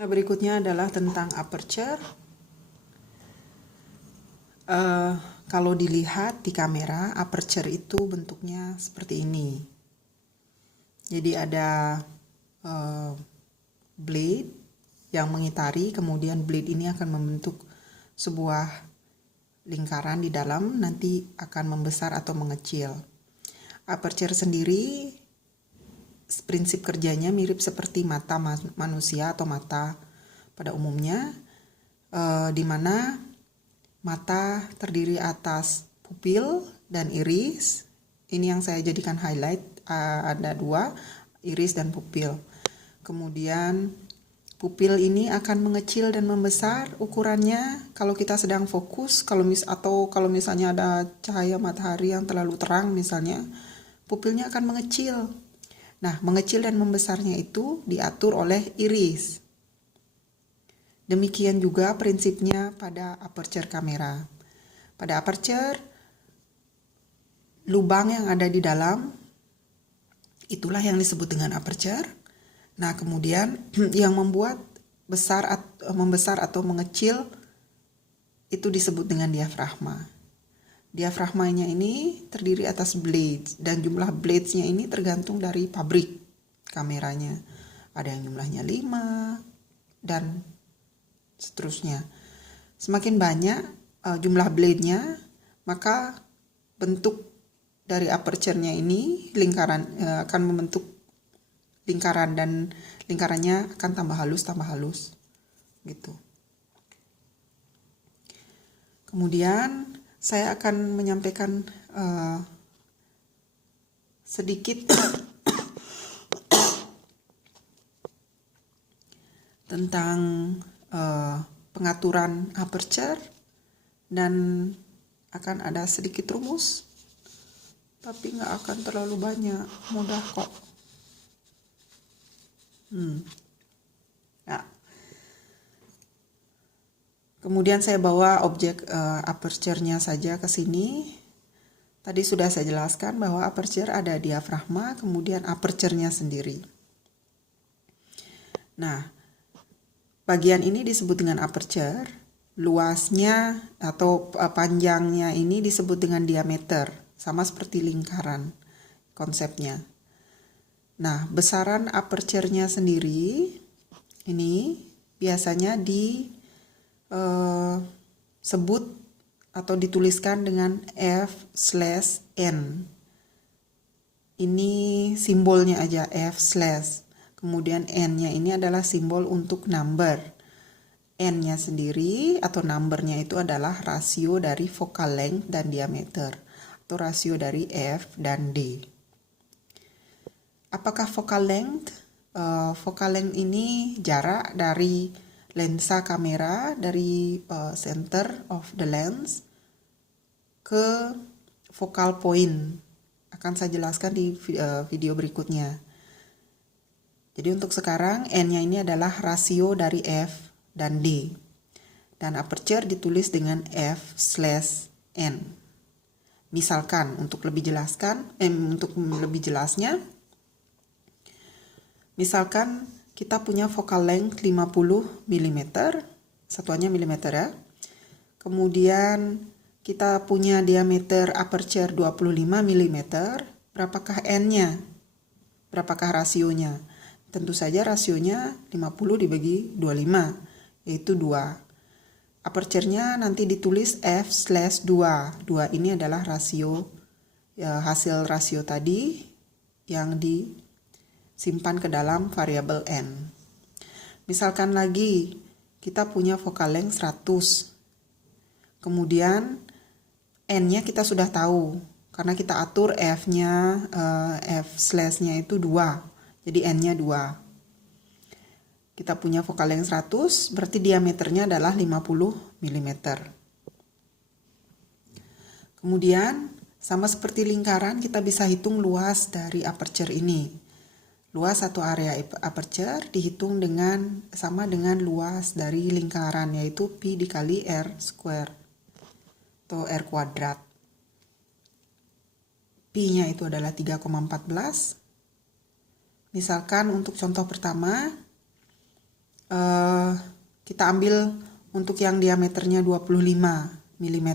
Nah, berikutnya adalah tentang aperture. Kalau dilihat di kamera, aperture itu bentuknya seperti ini. Jadi ada blade yang mengitari, kemudian blade ini akan membentuk sebuah lingkaran di dalam, nanti akan membesar atau mengecil. Aperture sendiri prinsip kerjanya mirip seperti mata manusia atau mata pada umumnya, di mana mata terdiri atas pupil dan iris. Ini yang saya jadikan highlight, ada dua, iris dan pupil. Kemudian pupil ini akan mengecil dan membesar ukurannya kalau kita sedang fokus, kalau misalnya ada cahaya matahari yang terlalu terang misalnya, pupilnya akan mengecil. Nah, mengecil dan membesarnya itu diatur oleh iris. Demikian juga prinsipnya pada aperture kamera. Pada aperture, lubang yang ada di dalam, itulah yang disebut dengan aperture. Nah, kemudian yang membuat membesar atau mengecil, itu disebut dengan diafragma. Diafragmanya ini terdiri atas blades, dan jumlah bladesnya ini tergantung dari pabrik kameranya. Ada yang jumlahnya 5 dan seterusnya. Semakin banyak jumlah blade-nya, maka bentuk dari aperture-nya ini akan membentuk lingkaran, dan lingkarannya akan tambah halus gitu. Kemudian saya akan menyampaikan sedikit tentang pengaturan aperture, dan akan ada sedikit rumus, tapi nggak akan terlalu banyak, mudah kok. Nah, kemudian saya bawa objek aperture-nya saja ke sini. Tadi sudah saya jelaskan bahwa aperture ada diafragma, kemudian aperture-nya sendiri. Nah, bagian ini disebut dengan aperture, luasnya atau panjangnya ini disebut dengan diameter, sama seperti lingkaran konsepnya. Nah, besaran aperture-nya sendiri ini biasanya disebut atau dituliskan dengan F/N. Ini simbolnya aja F/. Kemudian N-nya ini adalah simbol untuk number. N-nya sendiri atau numbernya itu adalah rasio dari focal length dan diameter, atau rasio dari F dan D. Apakah focal length? Focal length ini jarak dari lensa kamera, dari center of the lens ke focal point. Akan saya jelaskan di video berikutnya. Jadi untuk sekarang N-nya ini adalah rasio dari F dan D. Dan aperture ditulis dengan F/N. Misalkan untuk lebih jelasnya, misalkan kita punya focal length 50 mm, satuannya milimeter ya. Kemudian kita punya diameter aperture 25 mm, berapakah N-nya? Berapakah rasionya? Tentu saja rasionya 50 dibagi 25, yaitu 2. Aperture-nya nanti ditulis F/2. 2 ini adalah rasio, hasil rasio tadi yang disimpan ke dalam variabel N. Misalkan lagi, kita punya focal length 100. Kemudian N-nya kita sudah tahu, karena kita atur F-nya, F/nya itu 2. Jadi N-nya 2. Kita punya focal length 100, berarti diameternya adalah 50 mm. Kemudian, sama seperti lingkaran, kita bisa hitung luas dari aperture ini. Luas atau area aperture dihitung sama dengan luas dari lingkaran, yaitu Pi dikali R square atau R kuadrat. Pi-nya itu adalah 3,14. Misalkan untuk contoh pertama, kita ambil untuk yang diameternya 25 mm.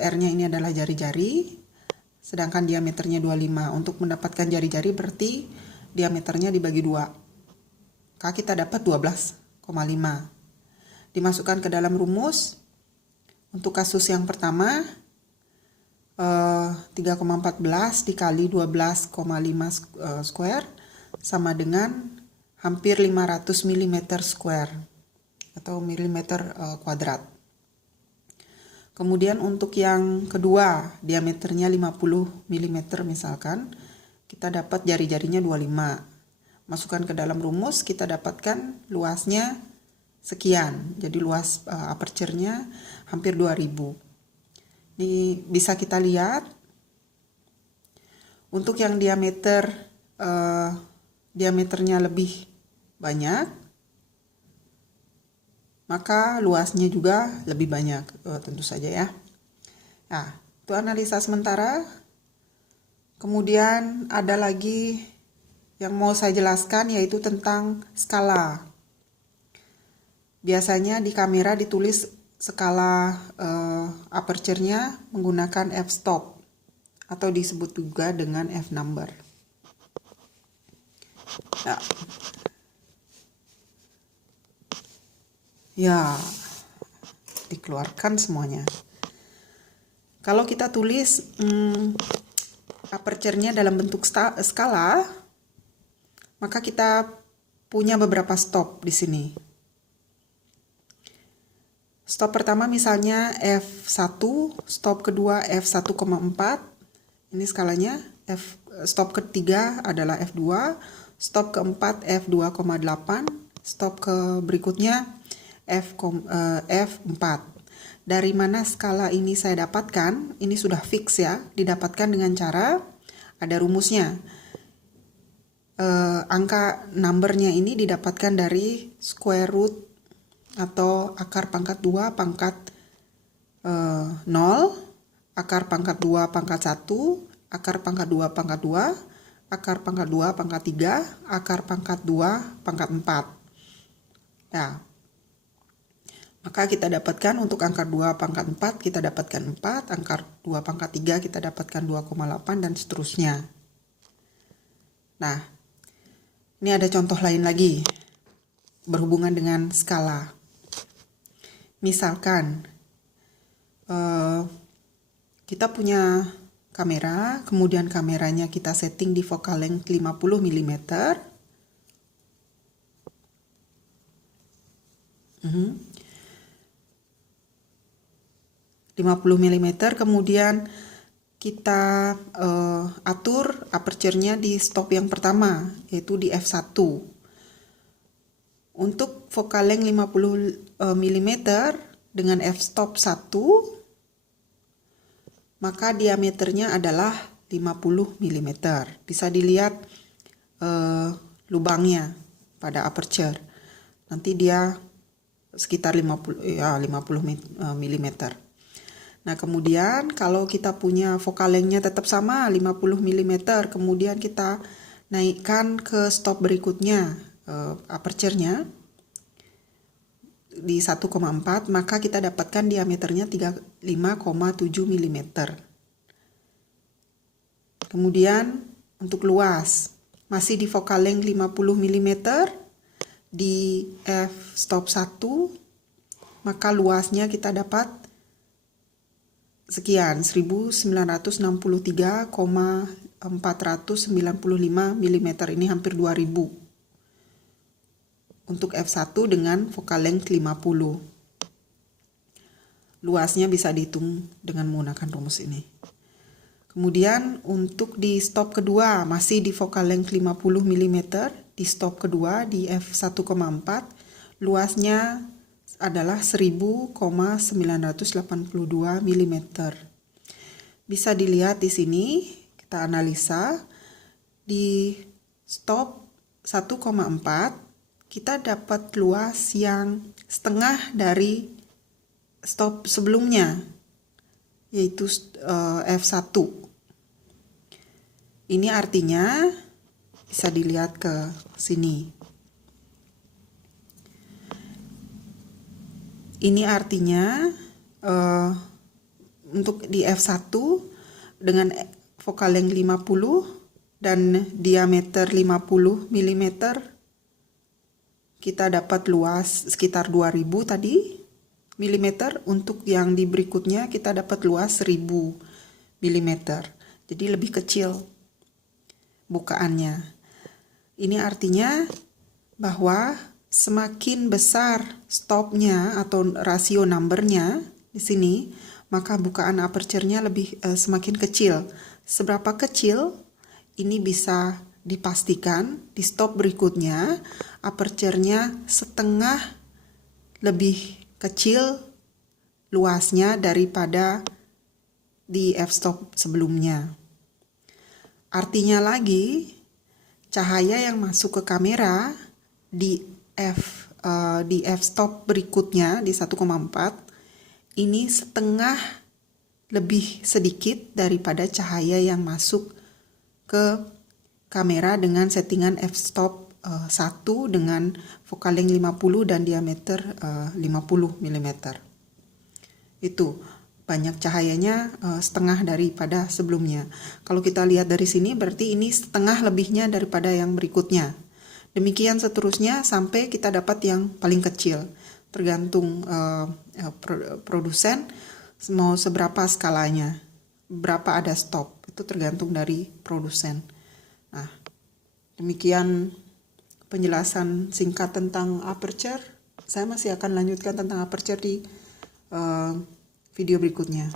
R-nya ini adalah jari-jari, sedangkan diameternya 25. Untuk mendapatkan jari-jari berarti diameternya dibagi 2. Maka kita dapat 12,5. Dimasukkan ke dalam rumus. Untuk kasus yang pertama, 3,14 dikali 12,5 square sama dengan hampir 500 mm square atau milimeter kuadrat. Kemudian untuk yang kedua, diameternya 50 mm misalkan, kita dapat jari-jarinya 25. Masukkan ke dalam rumus, kita dapatkan luasnya sekian. Jadi luas aperture-nya hampir 2000. Ini bisa kita lihat. Untuk yang diameternya lebih banyak, maka luasnya juga lebih banyak, tentu saja ya. Nah, itu analisa sementara. Kemudian ada lagi yang mau saya jelaskan, yaitu tentang skala. Biasanya di kamera ditulis skala aperture-nya menggunakan f-stop atau disebut juga dengan f-number. Nah, ya, dikeluarkan semuanya. Kalau kita tulis aperture-nya dalam bentuk skala, maka kita punya beberapa stop di sini. Stop pertama misalnya F1, stop kedua F1,4. Ini skalanya. Stop ketiga adalah F2, stop keempat F2,8, stop ke berikutnya F4. Dari mana skala ini saya dapatkan? Ini sudah fix ya, didapatkan dengan cara ada rumusnya. Angka numbernya ini didapatkan dari square root atau akar pangkat 2 pangkat 0, akar pangkat 2 pangkat 1, akar pangkat 2 pangkat 2, akar pangkat 2 pangkat 3, akar pangkat 2 pangkat 4. Ya. Maka kita dapatkan untuk angka 2 pangkat 4 kita dapatkan 4, angka 2 pangkat 3 kita dapatkan 2,8 dan seterusnya. Nah, ini ada contoh lain lagi berhubungan dengan skala. Misalkan kita punya kamera, kemudian kameranya kita setting di focal length 50 mm. 50 mm, kemudian kita atur aperture-nya di stop yang pertama, yaitu di f1. Untuk focal length 50 mm dengan f-stop 1, maka diameternya adalah 50 mm. Bisa dilihat lubangnya pada aperture. Nanti dia sekitar 50 mm. Nah, kemudian kalau kita punya focal length-nya tetap sama 50 mm, kemudian kita naikkan ke stop berikutnya aperture-nya di 1,4, maka kita dapatkan diameternya 35,7 mm. Kemudian untuk luas masih di focal length 50 mm di f stop 1, maka luasnya kita dapat sekian 1963,495 mm, ini hampir 2000 untuk f1 dengan focal length 50. Luasnya bisa dihitung dengan menggunakan rumus ini. Kemudian untuk di stop kedua masih di focal length 50 mm, di stop kedua di f1,4 luasnya adalah 1000,982 mm. Bisa dilihat di sini, kita analisa di stop 1,4 kita dapat luas yang setengah dari stop sebelumnya, yaitu f1. Ini artinya bisa dilihat ke sini. Ini artinya untuk di f1 dengan focal length 50 dan diameter 50 mm, kita dapat luas sekitar 2000 tadi mm. Untuk yang di berikutnya kita dapat luas 1000 mm. Jadi lebih kecil bukaannya. Ini artinya bahwa semakin besar stopnya atau rasio numbernya di sini, maka bukaan aperture-nya semakin kecil. Seberapa kecil ini bisa dipastikan di stop berikutnya aperture-nya setengah lebih kecil luasnya daripada di f-stop sebelumnya. Artinya lagi, cahaya yang masuk ke kamera di f-stop berikutnya di 1,4 ini setengah lebih sedikit daripada cahaya yang masuk ke kamera dengan settingan f-stop 1 dengan focal length 50 dan diameter 50 mm. Itu banyak cahayanya setengah daripada sebelumnya. Kalau kita lihat dari sini berarti ini setengah lebihnya daripada yang berikutnya. Demikian seterusnya sampai kita dapat yang paling kecil. Tergantung produsen mau seberapa skalanya, berapa ada stop, itu tergantung dari produsen. Nah, demikian penjelasan singkat tentang aperture. Saya masih akan lanjutkan tentang aperture di video berikutnya.